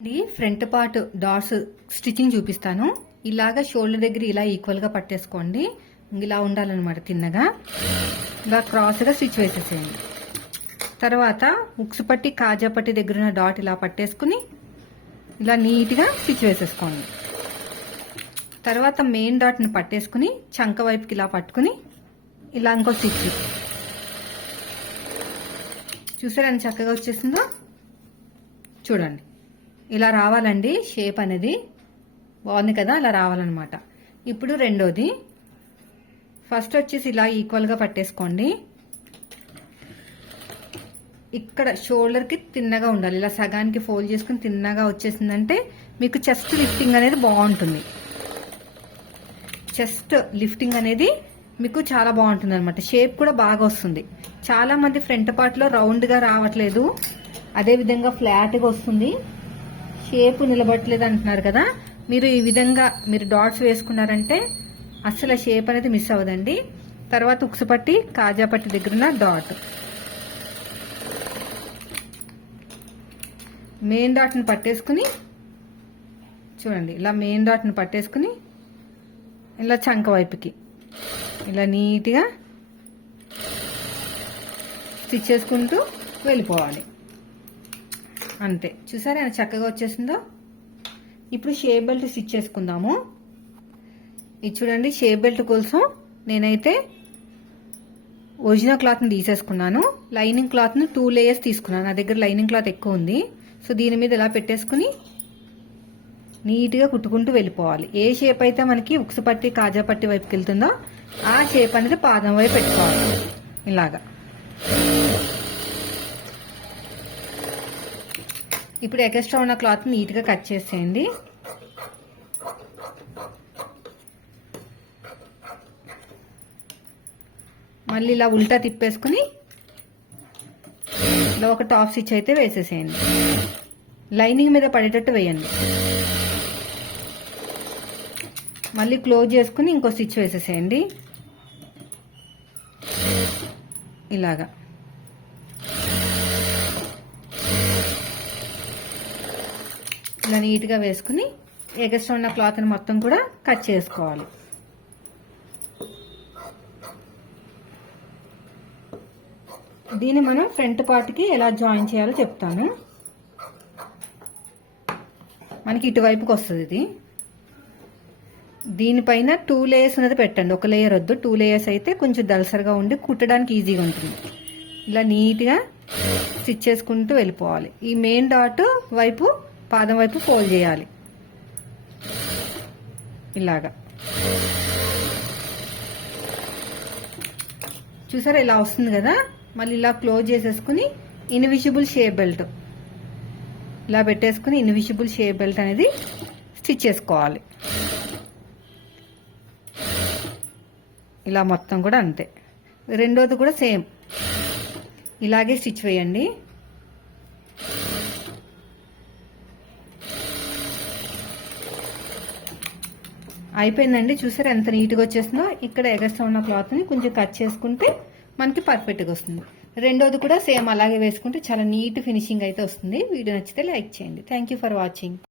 ఇది front part dots stitching చూపిస్తాను. ఇలాగా షోల్డర్ దగ్గర ఇలా ఈక్వల్ గా పట్టేసుకోండి. ఇలా ఉండాలన్నమాట. తిన్నగా ఇలా క్రాస్ గా స్టిచ్ వేసేసేయండి. తర్వాత ఉక్సు పట్టి కాజా పట్టి దగ్గర ఉన్న డాట్ ఇలా పట్టేసుకుని ఇలా నీట్ గా స్టిచ్ వేసేసుకోండి. తర్వాత మెయిన్ డాట్ ని పట్టేసుకుని చంక వైపుకి ఇలా పట్టుకుని ఇలా ఇంకో స్టిచ్. చూసారా ఎంత చక్కగా వచ్చేసిందో. చూడండి ఇలా రావాలండి. షేప్ అనేది బాగుంది కదా, అలా రావాలన్నమాట. ఇప్పుడు రెండోది ఫస్ట్ వచ్చేసి ఇలా ఈక్వల్ గా పట్టేసుకోండి. ఇక్కడ షోల్డర్ కి తిన్నగా ఉండాలి. ఇలా సగానికి ఫోల్డ్ చేసుకుని తిన్నగా వచ్చేసిందంటే మీకు చెస్ట్ లిఫ్టింగ్ అనేది బాగుంటుంది. చెస్ట్ లిఫ్టింగ్ అనేది మీకు చాలా బాగుంటుంది అనమాట. షేప్ కూడా బాగా వస్తుంది. చాలా మంది ఫ్రంట్ పార్ట్ లో రౌండ్ గా రావట్లేదు, అదే విధంగా ఫ్లాట్ గా వస్తుంది, షేప్ నిలబట్టలేదు అంటున్నారు కదా. మీరు ఈ విధంగా మీరు డాట్స్ వేసుకున్నారంటే అసలు షేప్ అనేది మిస్ అవ్వదండి. తర్వాత ఉక్సు పట్టి కాజా పట్టి దగ్గర ఉన్న డాట్ మెయిన్ డాట్ ని పట్టేసుకుని చూడండి. ఇలా మెయిన్ డాట్ ని పట్టేసుకుని ఇలా చంక వైపుకి ఇలా నీట్గా స్టిచ్ చేసుకుంటూ వెళ్ళిపోవాలి. అంతే. చూసారా ఎంత చక్కగా వచ్చేసిందో. ఇప్పుడు షేప్ బెల్ట్ స్టిచ్ చేసుకుందాము. ఇది చూడండి, షేప్ బెల్ట్ కోసం నేనైతే ఒరిజినల్ క్లాత్ ని తీసేసుకున్నాను. లైనింగ్ క్లాత్ ని 2 లేయర్స్ తీసుకున్నాను. నా దగ్గర లైనింగ్ క్లాత్ ఎక్కువ ఉంది. సో దీని మీద ఇలా పెట్టేసుకుని నీట్గా కుట్టుకుంటూ వెళ్ళిపోవాలి. ఏ షేప్ అయితే మనకి ఉక్సు పట్టి కాజా పట్టి వైపుకి వెళ్తుందో ఆ షేప్ అనేది పాదం వైపు పెట్టుకోవాలి. ఇలాగా. ఇప్పుడు ఎక్స్ట్రా ఉన్న క్లాత్ నీట్గా కట్ చేసేయండి. మళ్ళీ ఇలా ఉల్టా తిప్పేసుకుని ఇలా ఒక టాప్ స్టిచ్ అయితే వేసేసేయండి. లైనింగ్ మీద పడేటట్టు వేయండి. మళ్ళీ క్లోజ్ చేసుకుని ఇంకో స్టిచ్ వేసేసేయండి. ఇలాగా. ఇలా నీట్గా వేసుకుని ఎగస్ట్రా ఉన్న క్లాత్ని మొత్తం కూడా కట్ చేసుకోవాలి. దీన్ని మనం ఫ్రంట్ పార్ట్కి ఎలా జాయిన్ చేయాలో చెప్తాను. మనకి ఇటువైపుకి వస్తుంది ఇది. దీనిపైన 2 లేయర్స్ అనేది పెట్టండి. ఒక లేయర్ వద్దు, 2 లేయర్స్ అయితే కొంచెం దలసరిగా ఉండి కుట్టడానికి ఈజీగా ఉంటుంది. ఇలా నీట్గా స్టిచ్ చేసుకుంటూ వెళ్ళిపోవాలి. ఈ మెయిన్ డాట్ వైపు పాదం వైపు ఫోల్డ్ చేయాలి. ఇలాగా. చూసారా ఇలా వస్తుంది కదా. మళ్ళీ ఇలా క్లోజ్ చేసేసుకుని ఇన్విజిబుల్ షేప్ బెల్ట్ ఇలా పెట్టేసుకుని ఇన్విజిబుల్ షేప్ బెల్ట్ అనేది స్టిచ్ చేసుకోవాలి. ఇలా మొత్తం కూడా అంతే. రెండోది కూడా సేమ్ ఇలాగే స్టిచ్ వేయండి. అయిపోయిందండి. చూసారా ఎంత నీట్గా వచ్చేస్తుందో. ఇక్కడ ఎగస్ట్రా ఉన్న క్లాత్ని కొంచెం కట్ చేసుకుంటే మనకి పర్ఫెక్ట్గా వస్తుంది. రెండోది కూడా సేమ్ అలాగే వేసుకుంటే చాలా నీట్ ఫినిషింగ్ అయితే వస్తుంది. వీడియో నచ్చితే లైక్ చేయండి. Thank you for watching.